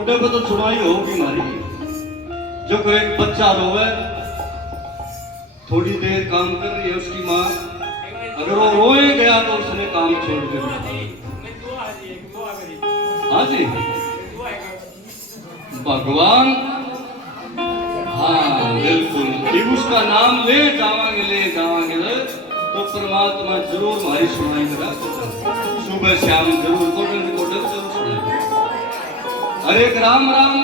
मोटे पे तो छुड़ाई होगी हमारी। जो कोई एक बच्चा रोवे, थोड़ी देर काम कर रही है उसकी माँ, अगर वो रोए गया तो उसने काम छोड़ दिया। हाँ जी, भगवान, हाँ बिल्कुल, कि उसका नाम ले जावांगे तो परमात्मा जरूर हमारी सुनाई करा। सुबह शाम जरूर कोटन जरूर सुनाई। अरे राम राम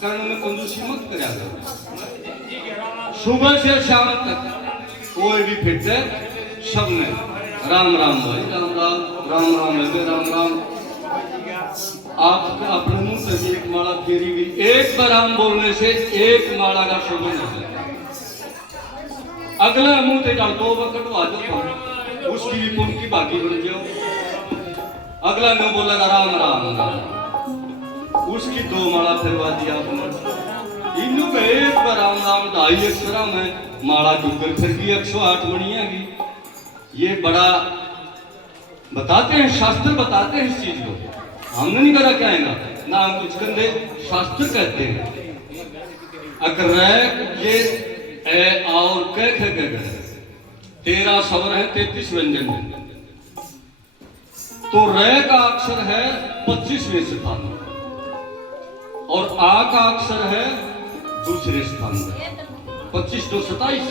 करने में कंजूसी मत करा करो। सुबह से शाम तक कोई भी फिट है, सब में राम राम भाई, राम राम राम राम है, राम राम। आप अपने मुंह से भी एक माला फेरी भी, एक बार राम बोलने से एक माला का शोभन हो जाए। अगला मुंह से जाओ दो वक्त आ जाओ, उसकी भी पुण्य की बाकी बन जाओ। अगला मुंह बोलेगा राम राम राम, उसकी दो माला फिरवा दिया आपने। इन्हों का एक बार राम राम ढाई अक्षरा में माला डूकर फिर गई 108 मणिया की। ये बड़ा बताते हैं, शास्त्र बताते हैं इस चीज को, हमने नहीं करा क्या है ना हम कुछ कंधे, शास्त्र कहते हैं। अगर ये ए और कह 13 स्वर है, 33 व्यंजन है, तो रे का अक्षर है 25वें स्थान में और आ का अक्षर है दूसरे स्थान में, 25 तो 27,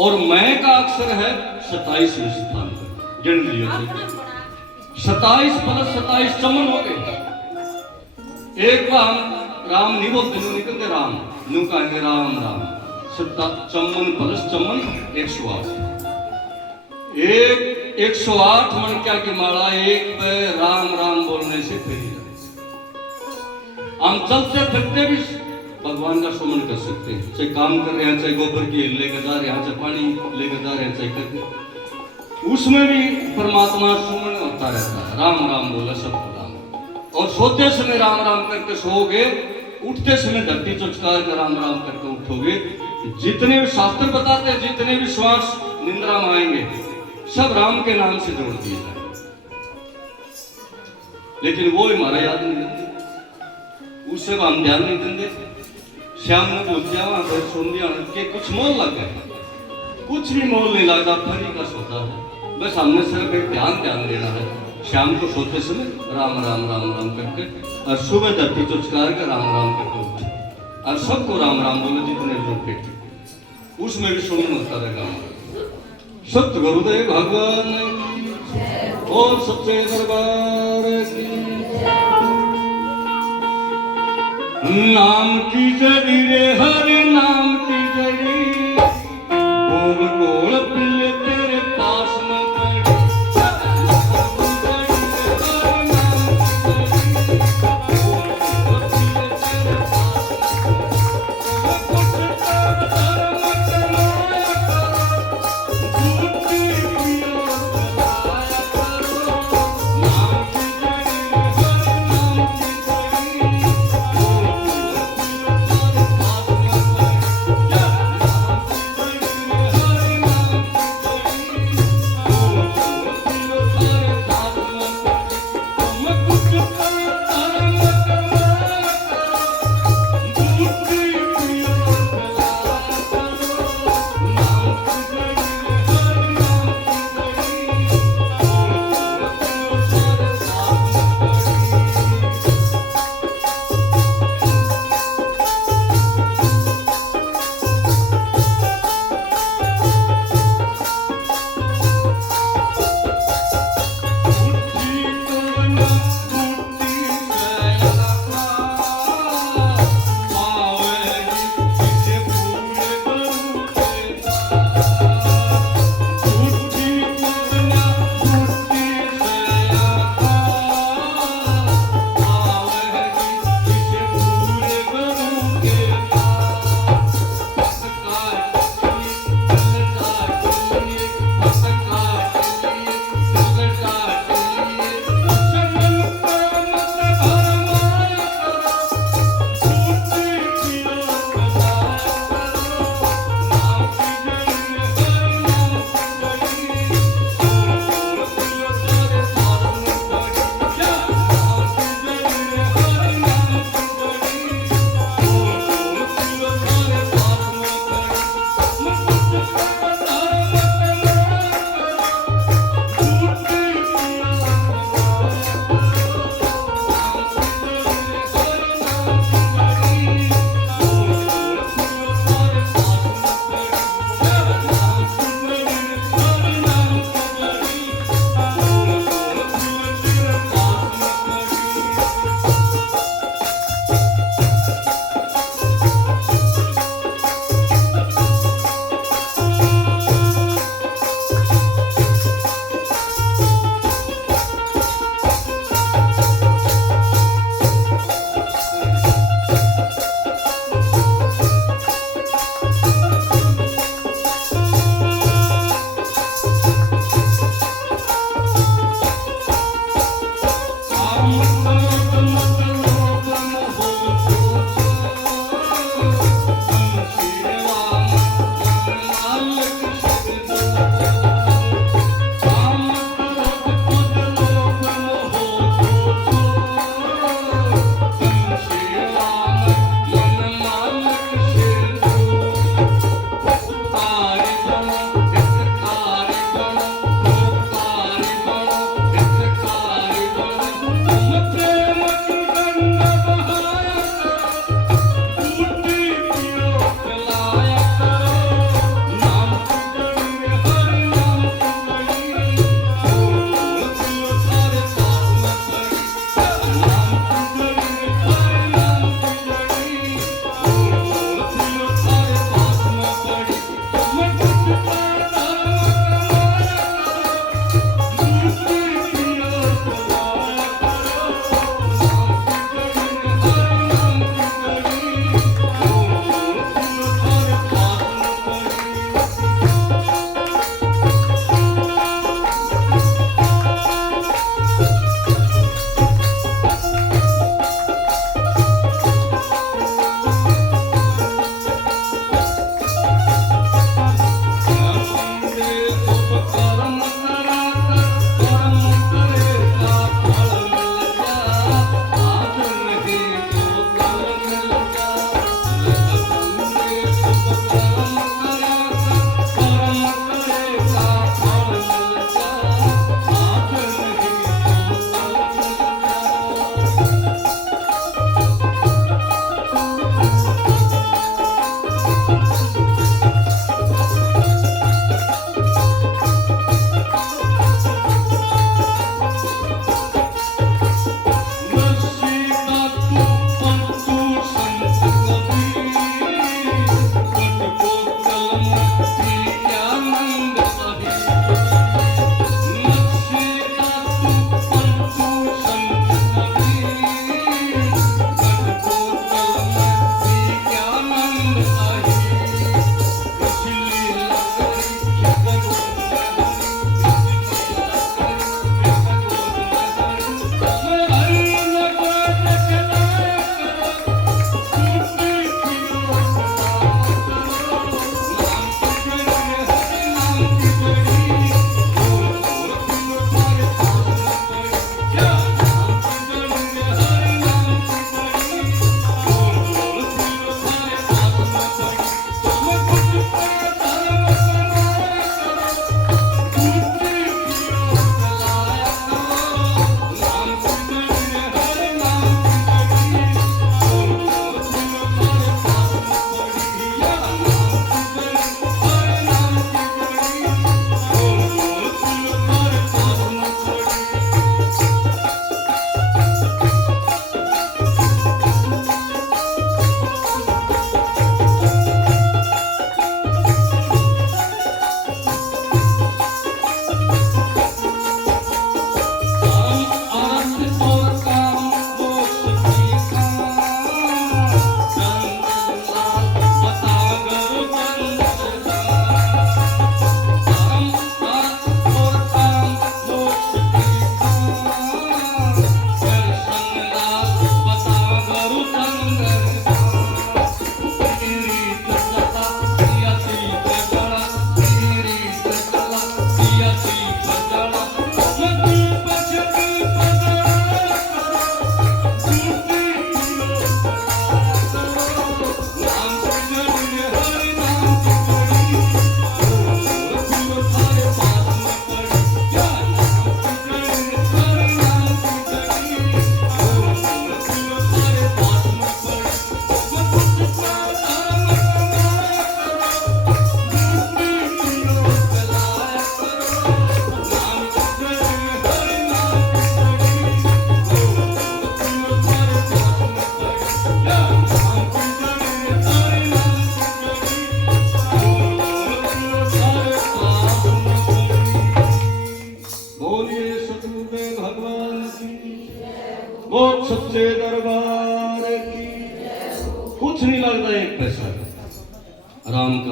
और मैं का अक्षर है 27वें स्थान में। गिन लियो 27 + 27 चमन हो गए। एक बार हम राम नहीं बोलते, नु निकलते राम, नु कहेंगे राम राम। चमन + चमन 108, एक 108 मन क्या की माला एक पे राम राम बोलने से फेरी जाए। हम चलते फिरते भी भगवान का सुमन कर सकते हैं, चाहे काम कर रहे हैं, चाहे गोबर की लेकर जा रहे हैं, चाहे पानी लेकर जा रहे हैं, चाहे करते, उसमें भी परमात्मा सुमन होता रहता है। राम राम बोला सबको राम। और सोते समय राम राम करके सोओगे, उठते समय धरती चुचकार कर राम राम करके उठोगे। जितने भी शास्त्र बताते हैं, जितने भी श्वास निंद्रा में आएंगे, सब राम के नाम से जोड़ दिए जाए। लेकिन वो हमारा याद नहीं देते, उससे हम ध्यान नहीं देंगे। श्याम ने पूछ दिया वहां पर सोनिया के कुछ मोल लग गए, कुछ भी मोल नहीं लगता, फरी का सोता है। बस हमने सिर्फ एक ध्यान देना है। शाम को सोते समय राम राम राम राम करके, और सुबह धरती चुचकार कर राम राम करके उठे, और सबको राम राम बोले जितने लोग थे, उसमें भी सुमन होता रहेगा। सत्य गुरुदेव भगवान और सच्चे दरबार की नाम की जड़ी रे, हरे नाम की जड़ी, गोल गोल पिल्ले तेरे पास में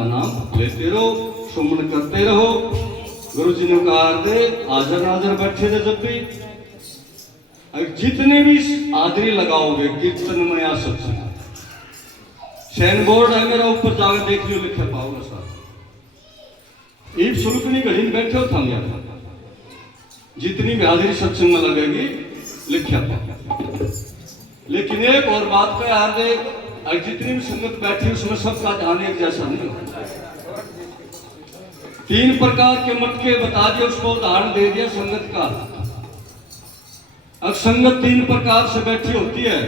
का नाम लेते रहो, सुमन करते रहो। गुरु जी ने कहा दे हाजर नाजर बैठे थे जब भी, जितने भी आदरी लगाओगे कीर्तन में या सत्संग, सैन बोर्ड है मेरा, ऊपर जाकर देख लियो, लिखे पाओगे साथ। एक सुलकनी घड़ी में बैठे हो थम या जितनी भी हाजिरी सत्संग में लगेगी लिखा पाओ। लेकिन एक और बात का यार दे, जितनी भी संगत बैठी उसमें सबका ध्यान एक जैसा नहीं होता। 3 प्रकार के मटके बता दिए, उसको उदाहरण दे दिया संगत का। अब संगत 3 प्रकार से बैठी होती है।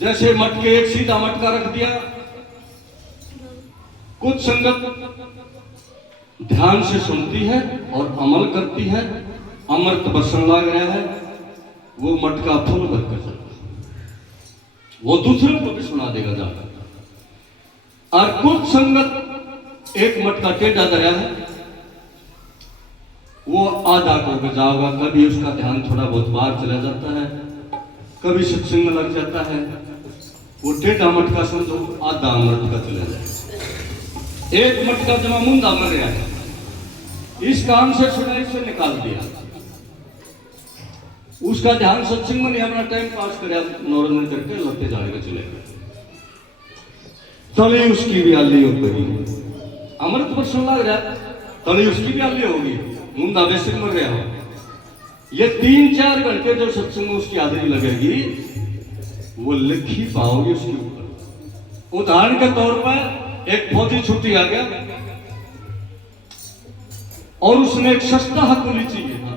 जैसे मटके, एक सीधा मटका रख दिया। कुछ संगत ध्यान से सुनती है और अमल करती है, अमृत बरसन लग रहा है, वो मटका फुल भरकर चलता है, वो दूसरों को भी सुना देगा जाकर। और कुछ संगत एक मटका टेढ़ा दरिया है, वो आधा को जाओगा, कभी उसका ध्यान थोड़ा बहुत बाहर चला जाता है, कभी सत्संग में लग जाता है। वो टेढ़ा मटका समझो आधा अमृत का चला जाए। एक मटका जमा मुंदा मर गया है, इस काम से सुना, इसे निकाल दिया, उसका ध्यान सत्संग में नहीं, अपना टाइम पास करे, नॉर्मल करके लड़ते जाएगा, चलेगा। तले उसकी भी आली हो गई, अमृत पर सुन लग रहा, तले उसकी भी आली होगी, मुंदा वैसे मर गया हो। ये 3-4 घंटे जो सत्संग में उसकी हाजिरी लगेगी, वो लिख ही पाओगे उसके ऊपर। उदाहरण के तौर पर एक फौजी छुट्टी आ गया और उसने एक सस्ता हथौड़ी चाहिए था।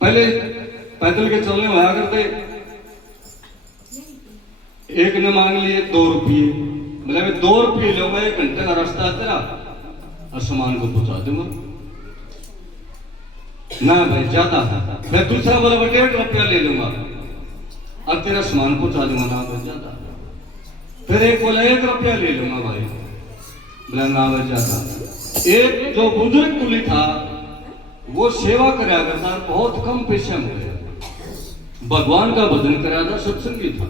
पहले पैदल के चलने में आया करते, एक ने मांग लिए 2 रुपये, बोले मैं 2 रुपये लूंगा, 1 घंटे का रास्ता है तेरा और सामान को पहुंचा दूंगा। ना भाई ज्यादा है। मैं दूसरा बोला 1.5 रुपया ले लूंगा और तेरा सामान पहुंचा दूंगा। ना भाई ज्यादा। फिर एक बोला 1 रुपया ले लूंगा भाई, बोला ना भाई ज्यादा। एक जो बुजुर्ग कुली था वो सेवा कराया करता, बहुत कम पैसे में भगवान का भजन कराया था, सत्संगी था।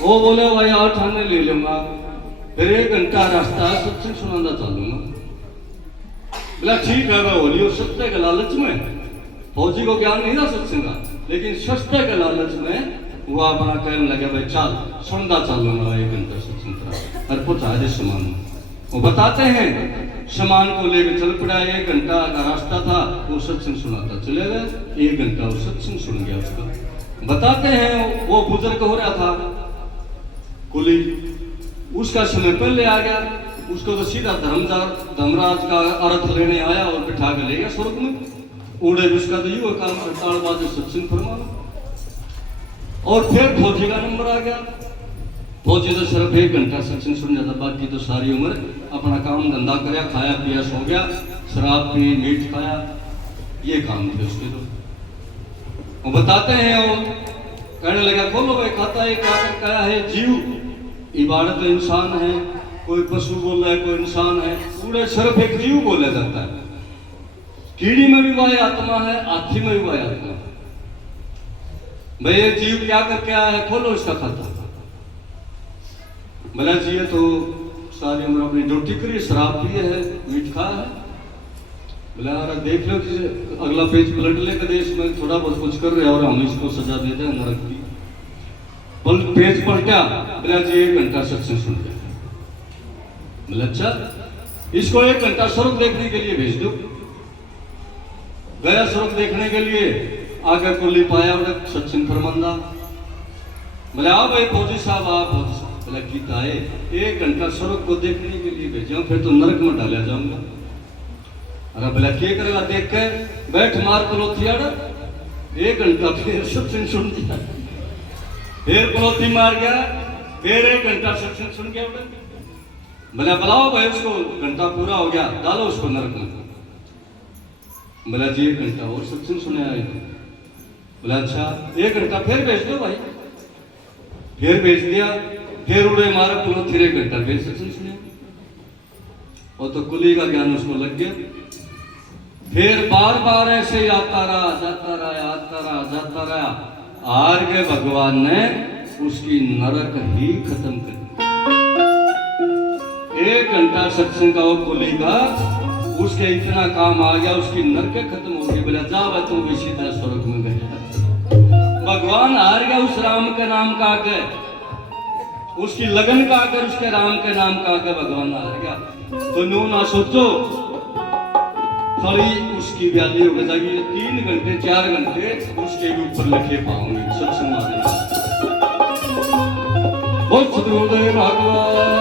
वो बोले भाई 8 आने ले लूंगा, फिर 1 घंटा रास्ता है, सत्संग सुनाना चालूंगा। बोला ठीक है, मैं होली और सस्ते के लालच में, फौजी को ज्ञान नहीं था सत्संग का, लेकिन सस्ते के लालच में वो अपना कहने लगे भाई चल सुनता चालूंगा, 1 घंटा सत्संग करा और पहुंचा दे सामान। वो बताते हैं सामान को लेकर चल पड़ा, 1 घंटा का रास्ता था, वो सत्संग सुनाता चले गए, 1 घंटा वो सत्संग सुन गया उसका। बताते हैं वो बुजुर्ग हो रहा था कुली, उसका समय पहले आ गया, उसको तो सीधा धर्मराज का अर्थ लेने आया और बिठा कर ले गया स्वर्ग में। उड़े उसका तो यू काम हड़ताल बाज सत्संग फरमा। और फिर फौजी का नंबर आ गया। फौजी तो सिर्फ 1 घंटा सत्संग सुन जाता, बाकी तो सारी उम्र अपना काम धंधा कराया, खाया पिया सो गया, शराब पी, मीट खाया, ये काम थे उसके। तो वो बताते हैं, वो कहने लगा खोलो भाई खाता है क्या है, जीव इबादत तो इंसान है, कोई पशु बोल रहा है, कोई इंसान है, पूरे सिर्फ एक जीव बोला जाता है। कीड़ी में भी वही आत्मा है, हाथी में भी वही आत्मा है। भाई ये जीव क्या करके आया है, खोलो इसका खाता। बोला जी तो सारी उम्र अपनी ड्यूटी करी, शराब पिए है, मीट खा है। बोला यार देख लो कि अगला पेज पलट ले के देश में थोड़ा बहुत कुछ कर रहे और हम इसको सजा दे दें नरक की। पेज पलटा, बोला जी 1 घंटा सत्संग सुन गया। बोला अच्छा इसको 1 घंटा स्वर्ग देखने के लिए भेज दो। गया स्वर्ग देखने के लिए, आगे कुल्ली पाया सत्संग फरमांदा। बोले आ भाई फौजी साहब आप, फौजी साहब बोला गीता है 1 घंटा स्वर्ग को देखने के लिए भेजा, फिर तो नरक में डाला जाऊंगा। अरे बोला क्या करेगा, देख के बैठ मार कलोथी आड़, 1 घंटा फिर सत्संग सुन दिया, फिर कलोथी मार गया, फिर 1 घंटा सत्संग सुन गया। बोला बुलाओ भाई उसको, घंटा पूरा हो गया, डालो उसको नरक में। बोला जी 1 घंटा और सत्संग सुने आए। बोला अच्छा 1 घंटा फिर भेज दो भाई, फिर भेज दिया, फिर उड़े मारे पुनः फिर 1 घंटा फिर सत्संग सुने। और तो कुली का ज्ञान उसको लग गया। फिर बार बार ऐसे आता रहा, जाता रहा, आता रहा, जाता रहा, हार के भगवान ने उसकी नरक ही खत्म कर दी। घंटा सत्संग का वो खोलेगा, उसके इतना काम आ गया, उसकी नरक खत्म हो गई, बोला जा वह तू भी सीधा स्वर्ग में गया। भगवान हार गया उस राम के नाम का आगे, उसकी लगन का आकर, उसके राम के नाम का आगे भगवान हार गया। तो नो ना सोचो थोड़ी उसकी व्याली हो जाएगी, 3 घंटे 4 घंटे उसके भी ऊपर लिखे पाऊंगी सत्संग। बहुत सदगुरुदेव भगवान